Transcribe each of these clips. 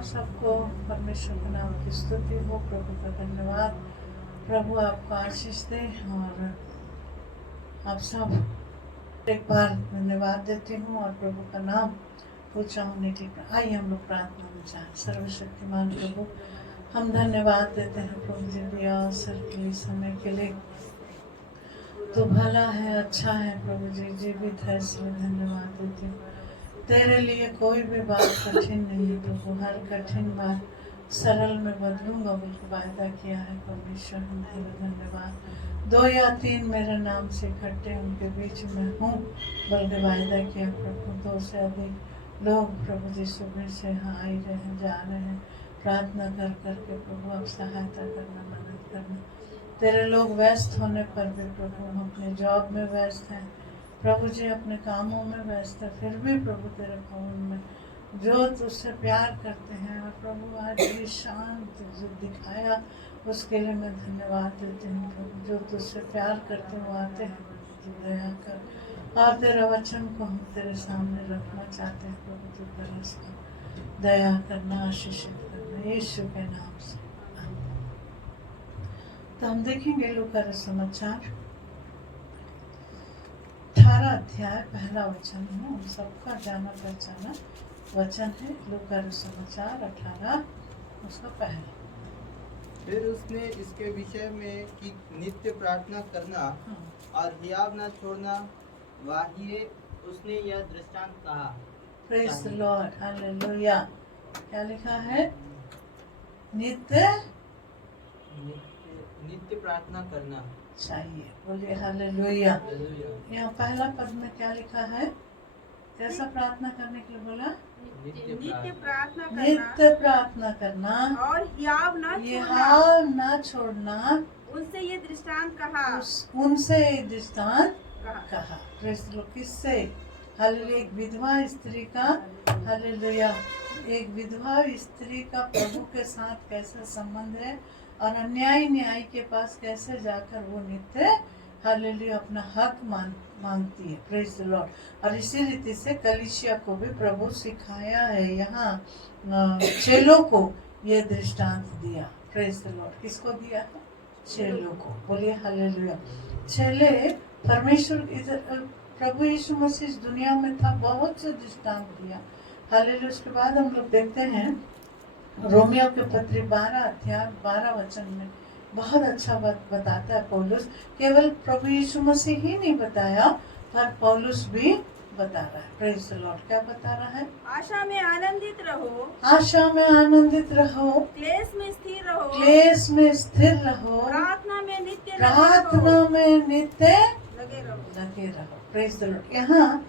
आप सबको। परमेश्वर के नाम की स्तुति हो, प्रभु का धन्यवाद। प्रभु आपको आशीष दे और आप सब एक बार धन्यवाद देती हूँ और प्रभु का नाम ऊंचा होने के लिए। आइए हम लोग प्रार्थना में जाएं। सर्वशक्तिमान प्रभु, हम धन्यवाद देते हैं प्रभु जी दिया अवसर के लिए, समय के लिए। तो भला है, अच्छा है प्रभु जी, जीवित है, इसलिए धन्यवाद देती हूँ। तेरे लिए कोई भी बात कठिन नहीं है प्रभु। हर कठिन बात सरल में बदलूंगा बोल के वायदा किया है परमेश्वर। हम तेरा धन्यवाद। 2 या 3 मेरे नाम से इकट्ठे उनके बीच में हूँ बोल के वायदा किया प्रभु। 2 से अधिक लोग प्रभु जी सुबह से यहाँ आ रहे हैं, जा रहे हैं, प्रार्थना कर करके प्रभु आप सहायता करना, मदद करना। तेरे लोग व्यस्त होने पर भी प्रभु हम अपने जॉब में व्यस्त हैं प्रभु जी, अपने कामों में व्यस्त है, फिर भी प्रभु तेरे भवन में जो तुझसे प्यार करते हैं और प्रभु आज भी शांत जो दिखाया उसके लिए मैं धन्यवाद देती हूँ प्रभु। जो तुझसे प्यार करते हैं वो आते हैं तू दया कर और तेरा वचन को हम तेरे सामने रखना चाहते हैं प्रभु। तू तरस कर दया करना, आशीषित करना यीशु के नाम से। तो हम देखेंगे लूका समाचार 18 अध्याय पहला वचन है। हम सबका जाना पहचाना वचन है। लूका समाचार 18 उसका पहला। फिर उसने इसके विषय में कि नित्य प्रार्थना करना और हियाव न छोड़ना वाहिए, उसने यह दृष्टांत कहा। Praise the Lord, hallelujah. क्या लिखा है? नित्य प्रार्थना करना चाहिए। बोलिए हालेलुया। यहाँ पहला पद में क्या लिखा है? कैसा प्रार्थना करने के लिए बोला? नित्य प्रार्थना करना और हियाव न छोड़ना। उनसे ये दृष्टांत कहा। उनसे ये दृष्टांत कहा। किससे? हालेलुया। एक विधवा स्त्री का, हालेलुया, एक विधवा स्त्री का प्रभु के साथ कैसा संबंध है और अन्यायी न्याय के पास कैसे जाकर वो नित्य हालेलुया अपना हक मांगती है। Praise the Lord. और इसी रीति से कलीसिया को भी प्रभु सिखाया है। यहाँ चेलों को ये दृष्टांत दिया। Praise the Lord. किसको दिया है? चेलों को। बोलिए हालेलुया। चेले परमेश्वर प्रभु यीशु मसीह इस दुनिया में था, बहुत से दृष्टांत दिया। हालेलुया। उसके बाद हम लोग देखते हैं रोमियो के पत्री 12 अध्याय 12 वचन में बहुत अच्छा बात बताता है पौलुस। केवल प्रभु यीशु मसीह ही नहीं बताया पर पौलुस भी बता रहा है। Praise the Lord. क्या बता रहा है? आशा में आनंदित रहो, आशा में आनंदित रहो, क्लेश में स्थिर रहो, क्लेश में स्थिर रहो, प्रार्थना में नित्य लगे रहो। Praise the Lord. यहाँ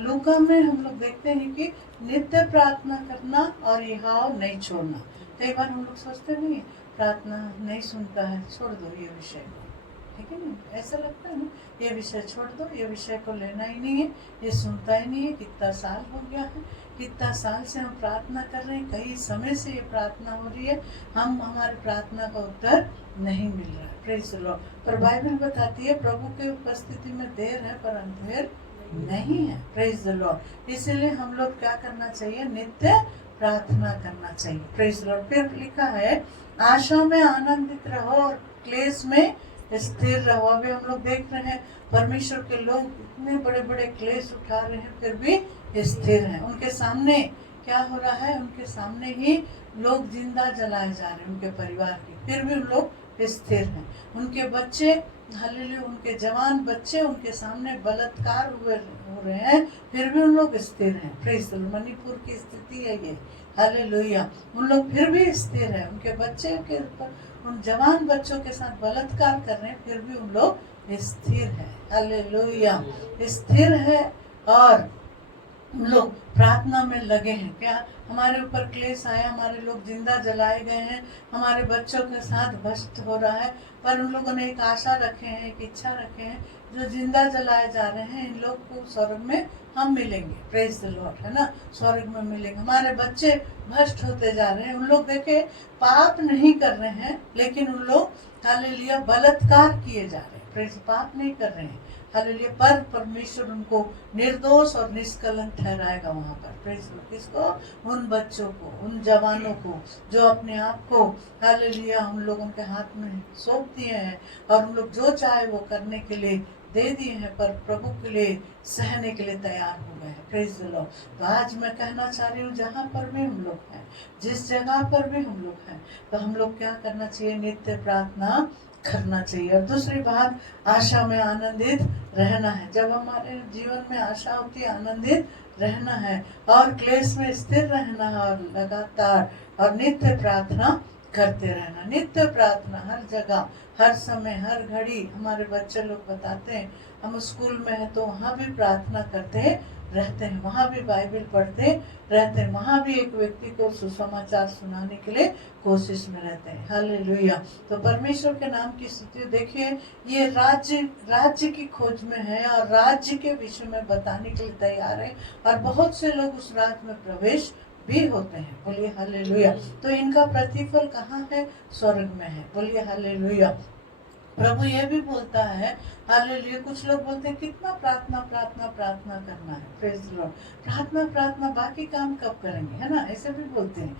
लूका में हम लोग देखते हैं कि नित्य प्रार्थना करना और हियाव नहीं छोड़ना। कई बार हम लोग सोचते नहीं प्रार्थना नहीं सुनता है, छोड़ दो ये विषय को, ठीक है ना? ऐसा लगता है ना, ये विषय छोड़ दो, ये विषय को लेना ही नहीं है, ये सुनता ही नहीं है। कितना साल हो गया है, कितना साल से हम प्रार्थना कर रहे हैं, कई समय से ये प्रार्थना हो रही है, हमारी प्रार्थना का उत्तर नहीं मिल रहा है। Praise the Lord. पर बाइबल बताती है प्रभु के उपस्थिति में देर है पर अंधेर नहीं है। Praise the Lord. इसीलिए हम लोग क्या करना चाहिए? नित्य प्रार्थना करना चाहिए। Praise the Lord. फिर लिखा है आशा में आनंदित रहो और क्लेश में स्थिर रहो। अभी हम लोग देख रहे हैं परमेश्वर के लोग इतने बड़े बड़े क्लेश उठा रहे हैं फिर भी स्थिर हैं। उनके सामने क्या हो रहा है? उनके सामने ही लोग जिंदा जलाए जा रहे हैं उनके परिवार के, फिर भी उन लोग स्थिर हैं। उनके बच्चे, हालेलुया, उनके जवान बच्चे उनके सामने बलात्कार हो रहे हैं फिर भी उन लोग स्थिर हैं। Praise the Lord. मणिपुर की स्थिति है ये, हालेलुया। उन लोग फिर भी स्थिर हैं। उनके बच्चे के ऊपर, उन जवान बच्चों के साथ बलात्कार कर रहे हैं फिर भी उन लोग स्थिर हैं। हालेलुया। स्थिर है और हम लोग प्रार्थना में लगे हैं। क्या हमारे ऊपर क्लेश आया, हमारे लोग जिंदा जलाए गए हैं, हमारे बच्चों के साथ भ्रष्ट हो रहा है, पर उन लोगों ने एक आशा रखे हैं, एक इच्छा रखे हैं, जो जिंदा जलाए जा रहे हैं इन लोग को स्वर्ग में हम मिलेंगे। प्रेज द लॉर्ड, है ना? स्वर्ग में मिलेंगे। हमारे बच्चे भ्रष्ट होते जा रहे हैं, उन लोग देखे पाप नहीं कर रहे हैं लेकिन उन लोग हालेलुया बलात्कार किए जा रहे हैं। प्रेज, पाप नहीं कर रहे हैं, हालेलुया, पर परमेश्वर उनको निर्दोष और निष्कलंक ठहराएगा वहां पर। Praise the Lord. किसको? उन बच्चों को, उन जवानों को जो अपने आप को हालेलुया हम लोग उनके हाथ में सौंप दिए हैं और हम लोग जो चाहे वो करने के लिए दे दिए हैं, पर प्रभु के लिए सहने के लिए तैयार हो गए हैं। Praise the Lord. तो आज मैं कहना चाह रही हूँ, जहाँ पर भी हम लोग हैं, जिस जगह पर भी हम लोग हैं, तो हम लोग क्या करना चाहिए? नित्य प्रार्थना करना चाहिए। और दूसरी बात, आशा में आनंदित रहना है। जब हमारे जीवन में आशा होती है, आनंदित रहना है और क्लेश में स्थिर रहना है और लगातार और नित्य प्रार्थना करते रहना। नित्य प्रार्थना हर जगह, हर समय, हर घड़ी। हमारे बच्चे लोग बताते हैं, हम स्कूल में हैं तो वहाँ भी प्रार्थना करते रहते हैं, वहाँ भी बाइबल पढ़ते रहते हैं, वहाँ भी एक व्यक्ति को सुसमाचार सुनाने के लिए कोशिश में रहते हैं। हालेलुया। तो परमेश्वर के नाम की स्तुति। देखिए, ये राज्य की खोज में है और राज्य के विषय में बताने के लिए तैयार है और बहुत से लोग उस राज्य में प्रवेश भी होते हैं। बोलिए हालेलुया। तो इनका प्रतिफल कहाँ है? स्वर्ग में है। बोलिए हालेलुया। प्रभु ये भी बोलता है हालेलुया। कुछ लोग बोलते हैं कितना प्रार्थना प्रार्थना प्रार्थना करना है। Praise the Lord. प्रार्थना प्रार्थना, बाकी काम कब करेंगे, है ना? ऐसे भी बोलते हैं।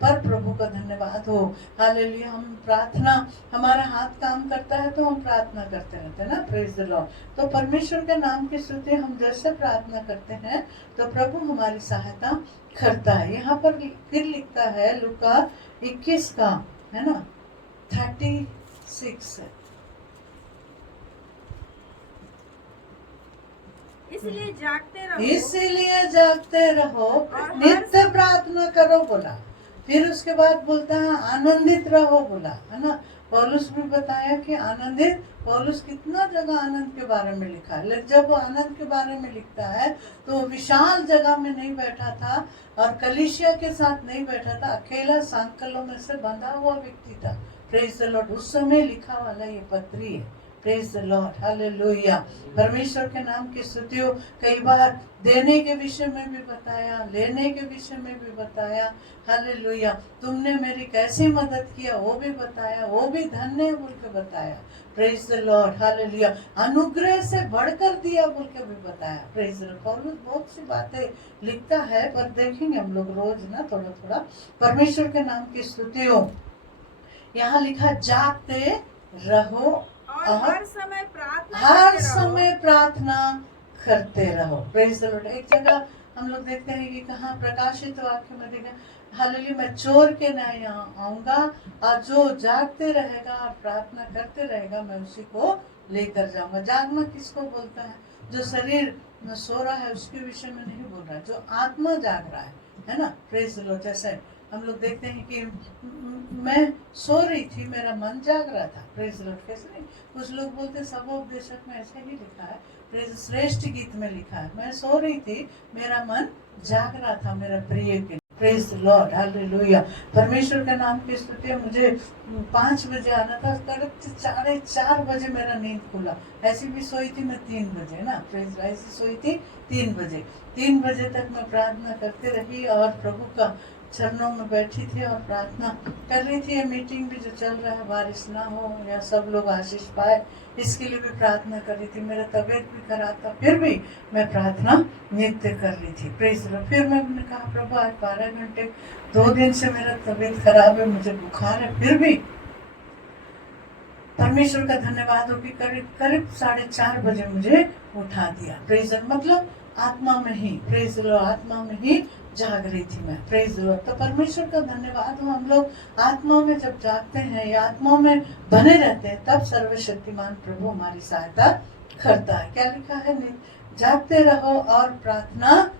पर प्रभु का धन्यवाद हो, हालेलुया। हम प्रार्थना, हमारा हाथ काम करता है तो हम प्रार्थना करते रहते हैं ना। Praise the Lord. तो परमेश्वर के नाम की स्तुति हम जैसे प्रार्थना करते हैं तो प्रभु हमारी सहायता करता है। यहाँ पर फिर लिखता है लूका 21 का, है ना, 36 है। इसलिए जागते रहो, इसीलिए जागते रहो, नित्य प्रार्थना करो बोला। फिर उसके बाद बोलता है आनंदित रहो बोला, है ना। पौलुस भी बताया कि आनंदित, पौलुस कितना जगह आनंद के बारे में लिखा है। लेकिन जब वो आनंद के बारे में लिखता है तो विशाल जगह में नहीं बैठा था और कलीसिया के साथ नहीं बैठा था, अकेला सांकलों में से बंधा हुआ व्यक्ति था। Praise the Lord. उस समय लिखा वाला ये पत्री है। Praise the Lord. हालेलुया। परमेश्वर के नाम की स्तुति हो। कई बार देने के विषय में भी बताया, लेने के विषय में भी बताया। हालेलुया। तुमने मेरी कैसी मदद किया वो भी बताया, वो भी धन्य है बोल के बताया। Praise the Lord. हालेलुया। अनुग्रह से बढ़कर दिया बोल के भी बताया। Praise the Lord. पौलुस बहुत सी बातें लिखता है, पर देखेंगे हम लोग रोज ना थोड़ा थोड़ा। परमेश्वर के नाम की स्तुति हो। यहाँ लिखा जागते रहो और हर समय प्रार्थना हर करते रहो। समय प्रार्थना करते रहो। Praise the Lord. एक जगह हम लोग देखते हैं कि कहाँ प्रकाशित वाक्य में देखा, हालेलुया, मैं चोर के न्याय आऊंगा और जो जागते रहेगा और प्रार्थना करते रहेगा मैं उसी को लेकर जाऊंगा। जागना किसको बोलता है? जो शरीर में सो रहा है उसके विषय में नहीं बोल रहा है, जो आत्मा जाग रहा है ना। Praise the Lord. जैसे हम लोग देखते हैं कि मैं सो रही थी, मेरा मन जाग रहा था। Praise the Lord. कैसे नहीं, कुछ लोग बोलते सबोपदेशक में ऐसे ही लिखा है, प्रेज श्रेष्ठ गीत में लिखा है, मैं सो रही थी, मेरा मन जाग रहा था मेरा प्रिय के। Praise the Lord. हालेलुया। परमेश्वर के नाम की स्तुति। मुझे 5 बजे आना था, करीब 4:30 बजे मेरा नींद खुला। ऐसी भी सोई थी मैं 3 बजे ना। प्रेज, ऐसी सोई थी 3 बजे। 3 बजे तक मैं प्रार्थना करते रही और प्रभु का चरणों में बैठी थी और प्रार्थना कर रही थी। ये मीटिंग भी जो चल रहा है, बारिश ना हो या सब लोग आशीष पाए, इसके लिए भी प्रार्थना कर रही थी। मेरा तबीयत भी खराब था, फिर भी मैं प्रार्थना नित्य कर रही थी। Praise the Lord. फिर मैंने कहा प्रभु आज 12 घंटे, 2 दिन से मेरा तबीयत खराब है, मुझे बुखार है, फिर भी परमेश्वर का धन्यवाद हो कि करीब 4:30 बजे मुझे उठा दिया। प्रेज द, मतलब आत्मा में ही, प्रेज द लॉर्ड, आत्मा में ही जाग रही थी मैं। Praise the Lord. तो परमेश्वर का धन्यवाद हो। हम लोग आत्मा में जब जागते हैं या आत्मा में बने रहते हैं तब सर्वशक्तिमान प्रभु हमारी सहायता करता है। क्या लिखा है? जागते रहो और प्रार्थना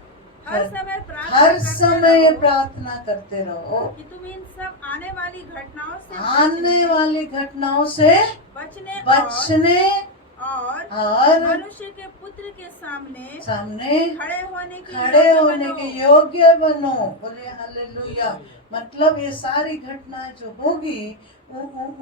हर समय प्रार्थना हर करते समय रहो प्रार्थना करते रहो कि तुम इन सब आने वाली घटनाओं से आने वाली घटनाओं से बचने और और मनुष्य के पुत्र के सामने खड़े होने के योग्य बनो। बोले हालेलुया। मतलब ये सारी घटनाएं जो होगी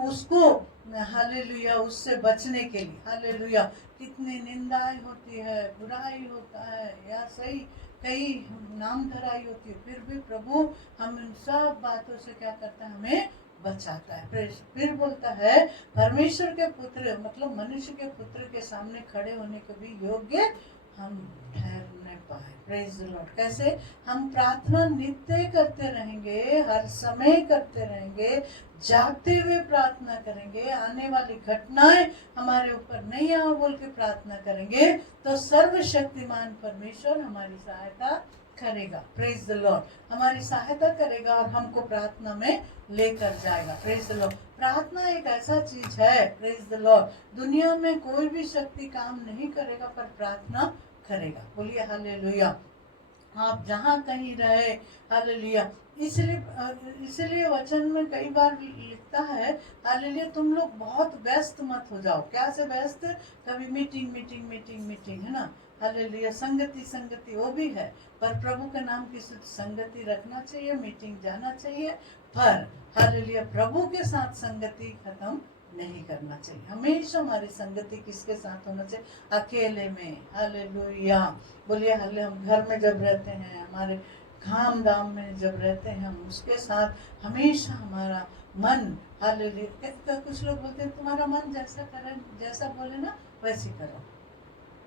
उसको हालेलुया, उससे बचने के लिए। हालेलुया। कितनी निंदाएं होती है, बुराई होता है या सही कई नाम धराई होती है, फिर भी प्रभु हम इन सब बातों से क्या करता है? हमें बचाता है। फिर बोलता है परमेश्वर के पुत्र मतलब मनुष्य के पुत्र के सामने खड़े होने के भी योग्य हम ठहरने पाए। Praise the Lord. कैसे? हम प्रार्थना नित्य करते रहेंगे, हर समय करते रहेंगे, जागते हुए प्रार्थना करेंगे, आने वाली घटनाएं हमारे ऊपर नहीं आओ बोल के प्रार्थना करेंगे, तो सर्वशक्तिमान परमेश्वर हमारी सहायता करेगा। Praise the Lord. हमारी सहायता करेगा और हमको प्रार्थना में लेकर जाएगा। Praise the Lord. प्रार्थना एक ऐसा चीज है, प्रेज द लॉर्ड, दुनिया में कोई भी शक्ति काम नहीं करेगा पर प्रार्थना करेगा। बोलिए हालेलुया। आप जहाँ कहीं रहे, हालेलुया। इसलिए वचन में कई बार लिखता है, हालेलुया, तुम लोग बहुत व्यस्त मत हो जाओ। क्या से व्यस्त? कभी मीटिंग मीटिंग मीटिंग मीटिंग, है ना, हालेलुया। संगति वो भी है, पर प्रभु के नाम की संगति रखना चाहिए, मीटिंग जाना चाहिए, पर हालेलुया प्रभु के साथ संगति खत्म नहीं करना चाहिए। हमेशा हमारी संगति किसके साथ होना चाहिए? अकेले में। हालेलुया। बोलिए हाले। हम घर में जब रहते हैं, हमारे काम दाम में जब रहते हैं, हम उसके साथ हमेशा हमारा मन, हालेलुया। कुछ लोग बोलते हैं तुम्हारा मन जैसा करे, जैसा बोले ना वैसे करो,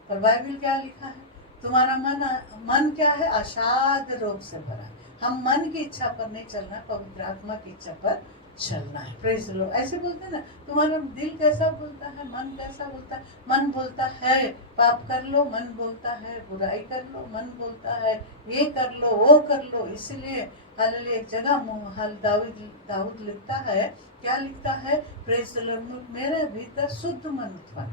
पर बाइबल क्या लिखा है? तुम्हारा मन क्या है? अषाद रोग से भरा है। हम मन की इच्छा पर नहीं चलना, पवित्र आत्मा की इच्छा पर चलना है। Praise the Lord. ऐसे बोलते हैं ना, तुम्हारा दिल कैसा बोलता है, मन कैसा बोलता है? मन बोलता है पाप कर लो, मन बोलता है बुराई कर लो, मन बोलता है ये कर लो वो कर लो। इसलिए हालेलुया एक जगह दाऊद लिखता है, क्या लिखता है? Praise the Lord. मेरे भीतर शुद्ध मन उत्पन्न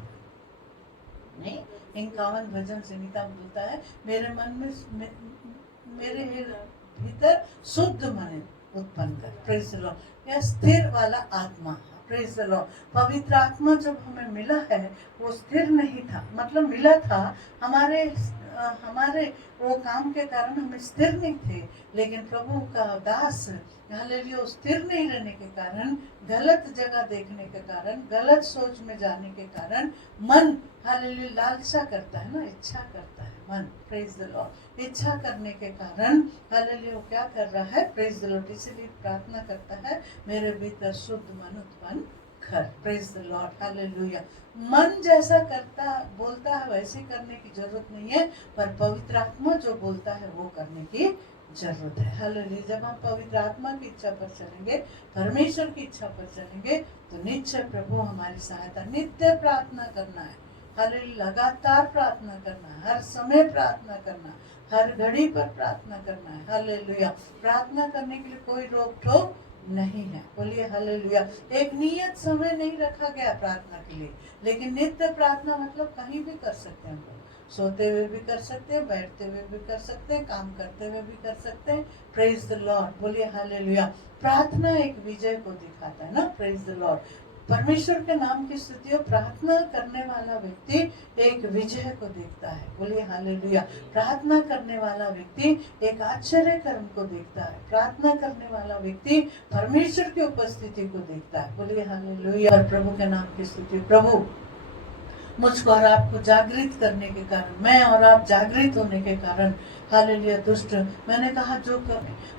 नहीं, 51 भजन संहिता बोलता है, मेरे मन में मेरे भीतर शुद्ध मन उत्पन्न कर। Praise the Lord. यह स्थिर वाला आत्मा, प्रेज द लॉर्ड। पवित्र आत्मा जब हमें मिला है वो स्थिर नहीं था, मतलब मिला था हमारे वो काम के कारण हमें स्थिर नहीं थे, लेकिन प्रभु का दास हालेलुया स्थिर नहीं रहने के कारण, गलत जगह देखने के कारण, गलत सोच में जाने के कारण मन हालेलुया लालसा करता है ना, इच्छा करता है मन। Praise the Lord. इच्छा करने के कारण हालेलुया वो क्या कर रहा है? Praise the Lord. इसलिए प्रार्थना करता है, मेरे भीतर शुद्ध मन उत्पन्न कर। Praise the Lord. हालेलुया। मन जैसा बोलता है वैसे करने की जरूरत नहीं है, पर पवित्र आत्मा जो बोलता है वो करने की जरूरत है। हालेलुया। जब हम पवित्र आत्मा की इच्छा पर चलेंगे, परमेश्वर की इच्छा पर चलेंगे, तो निश्चय प्रभु हमारी सहायता। नित्य प्रार्थना करना है, हालेलुया, लगातार प्रार्थना करना है, हर समय प्रार्थना करना, हर घड़ी पर प्रार्थना करना है। हालेलुया। प्रार्थना करने के लिए कोई रोक टोक नहीं है। बोलिए हालेलुया। एक नियत समय नहीं रखा गया प्रार्थना के लिए, लेकिन नित्य प्रार्थना मतलब कहीं भी कर सकते हैं हम लोग। सोते हुए भी कर सकते हैं, बैठते हुए भी कर सकते हैं, काम करते हुए भी कर सकते हैं। Praise the Lord. बोलिए हालेलुया। प्रार्थना एक विजय को दिखाता है ना। Praise the Lord. परमेश्वर के नाम की स्तुति और प्रार्थना करने वाला व्यक्ति एक विजय को देखता है। बोलिए हालेलुया। प्रार्थना करने वाला व्यक्ति एक आश्चर्य कर्म को देखता है। प्रार्थना करने वाला व्यक्ति परमेश्वर की उपस्थिति को देखता है। बोलिए हालेलुया। और प्रभु के नाम की स्तुति। प्रभु मुझको और आपको जागृत करने के कारण, मैं और आप जागृत होने के कारण, हालेलुया, दुष्ट, मैंने कहा जो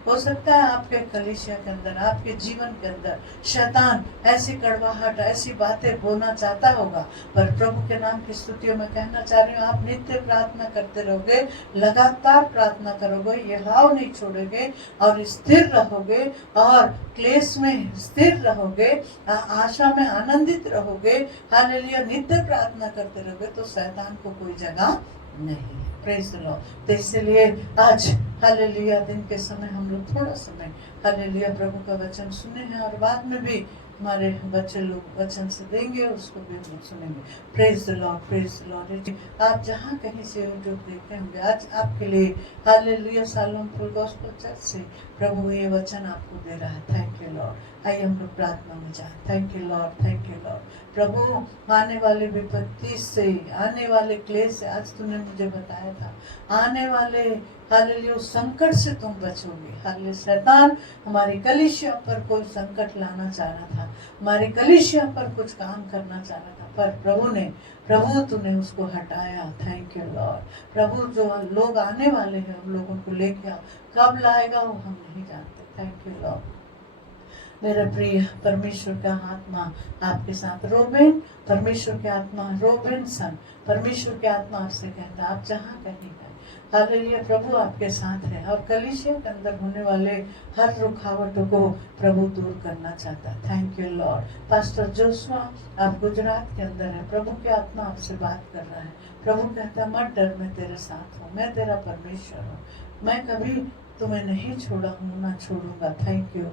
हो सकता है आपके कलीसिया के अंदर, आपके जीवन के अंदर शैतान ऐसी कड़वाहट, ऐसी बातें बोलना चाहता होगा, पर प्रभु के नाम की स्तुतियों में कहना चाह रही हूँ, आप नित्य प्रार्थना करते रहोगे, लगातार प्रार्थना करोगे, ये हाव नहीं छोड़ोगे और स्थिर रहोगे और क्लेश में स्थिर रहोगे, आशा में आनंदित रहोगे। हालेलुया। नित्य प्रार्थना करते रहोगे तो शैतान को कोई जगह नहीं है। Praise the Lord. तो इसलिए आज हालेलुया दिन के समय हम लोग थोड़ा समय हालेलुया प्रभु का वचन सुने हैं, और बाद में भी हमारे बच्चे लोग वचन से देंगे, उसको भी हम सुनेंगे। Praise the Lord. Praise the Lord. आप जहाँ कहीं से यूट्यूब देखते होंगे, आज आपके लिए hallelujah shalom full gospel church से प्रभु ये वचन आपको दे रहा है। Thank you lord. आइए हम लोग प्रार्थना में जाए। Thank you lord. Thank you lord. प्रभु आने वाले विपत्ति से, आने वाले क्लेश से, आज तूने मुझे बताया था, आने वाले हालेलुया संकट से तुम बचोगे। हालेलुया। शैतान हमारी कलीसिया पर कोई संकट लाना चाह रहा था, हमारी कलीसिया पर कुछ काम करना चाह रहा था, पर प्रभु तूने उसको हटाया। Thank you lord. प्रभु जो लोग आने वाले हैं उन लोगों को लेके आओ, कब लाएगा वो हम नहीं जानते। Thank you Lord. मेरा प्रिय परमेश्वर का आत्मा आपके साथ। रोबेन, परमेश्वर की आत्मा, रोबिनसन, परमेश्वर की आत्मा आपसे कहता है आप जहाँ कहीं हैं, हालेलुया, प्रभु आपके साथ है और कलीसिया के अंदर होने वाले हर रुकावटों को प्रभु दूर करना चाहता है। Thank you Lord. Pastor Joshua, आप गुजरात के अंदर है, प्रभु की आत्मा आपसे बात कर रहा है। प्रभु कहता है मत डर, मैं तेरे साथ हूँ, मैं तेरा परमेश्वर हूँ, मैं कभी तुम्हें नहीं छोड़ा हूँ ना छोड़ूंगा। Thank you,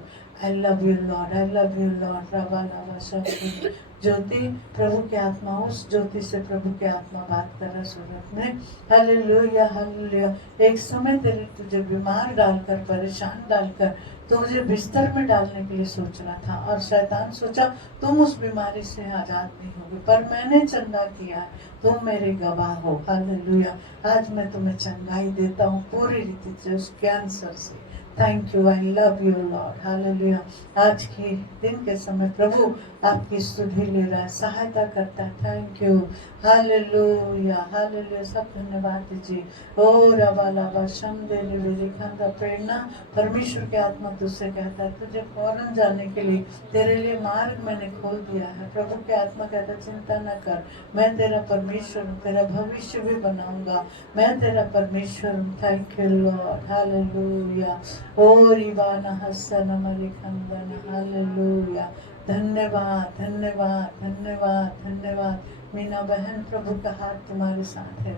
I love you lord, I love you Lord. रवा लवा शक्ति ज्योति, प्रभु की आत्मा, उस ज्योति से प्रभु की आत्मा बात कर रहा सूरत में। Hallelujah hallelujah. एक समय तेरे तुझे बीमार डालकर, परेशान डालकर, तुझे बिस्तर में डालने के लिए सोच रहा था और शैतान सोचा तुम उस बीमारी से आजाद नहीं होगे, पर मैंने चंगा किया, तुम मेरे गवाह हो। हालेलुया। आज मैं तुम्हें चंगाई देता हूँ पूरी रीति से उस कैंसर से। Thank you, I love you lord. Hallelujah. आज के दिन के समय प्रभु आपकी स्तुति ले रहा है, सहायता करता है। Thank you, hallelujah hallelujah. सब धन्यवाद दीजिए। ओ रबा लाबा शमदे लेवेरी खंदा। प्रेरणा, परमेश्वर की आत्मा तुझसे कहता है तुझे फौरन जाने के लिए तेरे लिए मार्ग मैंने खोल दिया है। प्रभु की आत्मा कहता है चिंता न कर, मैं तेरा परमेश्वर हूँ, तेरा भविष्य भी बनाऊंगा, मैं तेरा परमेश्वर हूँ। Thank you lord. हालेलुया। ओ रिवाना हसन हमारी खंदन। हालेलुया। धन्यवाद धन्यवाद धन्यवाद धन्यवाद। मीना बहन, प्रभु का हाथ तुम्हारे साथ है।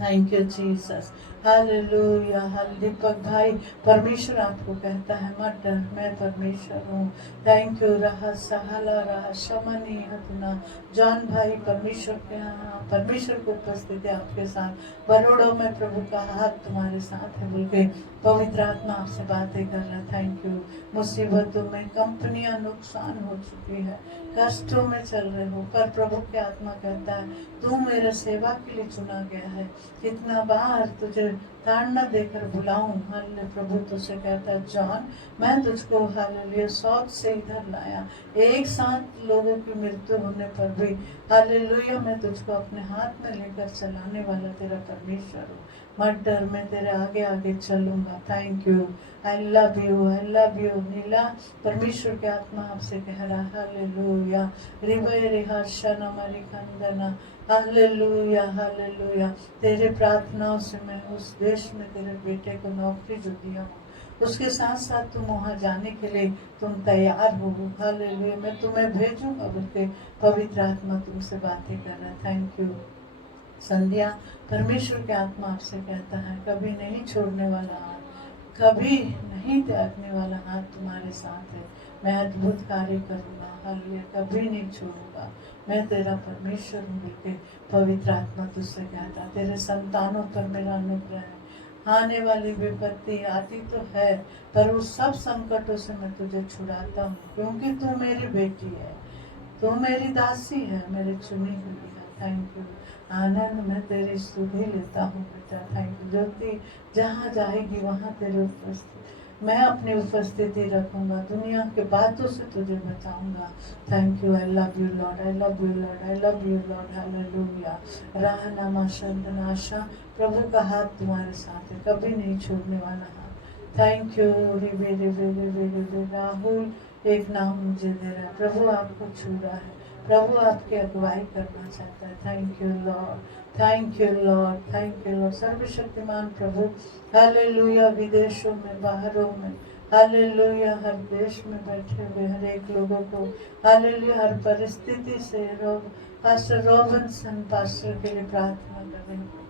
Thank you Jesus. हालेलुया। दीपक भाई, परमेश्वर आपको कहता है मत डर, मैं परमेश्वर हूँ। Thank you. रहा सहाला रहा शमनी हतना। जॉन भाई, परमेश्वर के यहाँ, परमेश्वर की उपस्थिति आपके साथ। बरोड़ों में प्रभु का हाथ तुम्हारे साथ है बोल के पवित्र आत्मा आपसे बातें कर रहा है। Thank you. मुसीबतों में कंपनियां नुकसान हो चुकी है, कष्टों में चल रहे हो, पर प्रभु की आत्मा कहता है तू मेरे सेवा के लिए चुना गया है। कितना बार तुझे ताड़ना देकर बुलाऊं। हालेलुया। प्रभु तुझसे कहता है जॉन, मैं तुझको हालेलुया सौत से इधर लाया, एक साथ लोगों की मृत्यु होने पर भी हालेलुया मैं तुझको अपने हाथ में लेकर चलाने वाला तेरा परमेश्वर हूँ। मत डर, मैं तेरे आगे आगे चलूंगा। Thank you, I love you, I love you. नीला, परमेश्वर की आत्मा आपसे कह रहा हालेलुया। रिवय रिहा शनमरि खंदना। Hallelujah hallelujah. तेरे प्रार्थनाओं से मैं उस देश में तेरे बेटे को नौकरी जो दिया हूँ, उसके साथ साथ तुम वहाँ जाने के लिए तुम तैयार हो। हालेलुया। मैं तुम्हें भेजूंगा बोल के पवित्र आत्मा तुमसे बातें कर रहा है। Thank you. संध्या, परमेश्वर की आत्मा आपसे कहता है कभी नहीं छोड़ने वाला हाथ, कभी नहीं त्यागने वाला हाथ तुम्हारे साथ है। मैं अद्भुत कार्य करूंगा। हालेलुया। कभी नहीं छोड़ूंगा, मैं तेरा परमेश्वर हूँ बोल के पवित्र आत्मा तुझसे कहता है। तेरे संतानों पर मेरा अनुग्रह है। आने वाली विपत्ति आती तो है, पर उस सब संकटों से मैं तुझे छुड़ाता हूँ, क्योंकि तू मेरी बेटी है, तू मेरी दासी है, मेरी चुनी हुई है। Thank you. आनंद, मैं तेरी स्तुति लेता हूँ बेटा। Thank you. ज्योति, जहाँ जाएगी वहाँ तेरी उपस्थिति, मैं अपनी उपस्थिति रखूंगा, दुनिया के बातों से तुझे बचाऊंगा। Thank you, I love you lord, I love you lord, I love you lord. Hallelujah. राहनामा शंदनाशा, प्रभु का हाथ तुम्हारे साथ है, कभी नहीं छोड़ने वाला हाथ। Thank you. रिवे रिवे रिवे रिवे। राहुल, एक नाम मुझे दे रहा है, प्रभु आपको छू रहा है, प्रभु आपकी अगुवाई करना चाहता है। Thank you lord, thank you lord, thank you Lord. सर्वशक्तिमान प्रभु, हालेलुया। विदेशों में, बाहरों में, हालेलुया, हर देश में बैठे हुए हर एक लोगों को, हालेलुया, हर परिस्थिति से पास्टर रॉबिन्सन पास्टर के लिए प्रार्थना कर रहे हैं।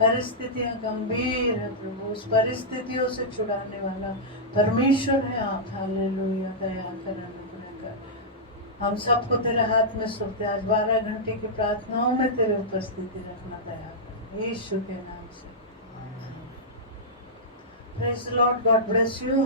परिस्थितियां गंभीर है प्रभु, उस परिस्थितियों से छुड़ाने वाला परमेश्वर है आप। हालेलुया। दया कर, अनुग्रह कर। हम सबको तेरे हाथ में सौंपते, आज 12 घंटे की प्रार्थनाओं में तेरे उपस्थिति रखना दया कर, यीशु के नाम से। Praise the Lord, God bless you.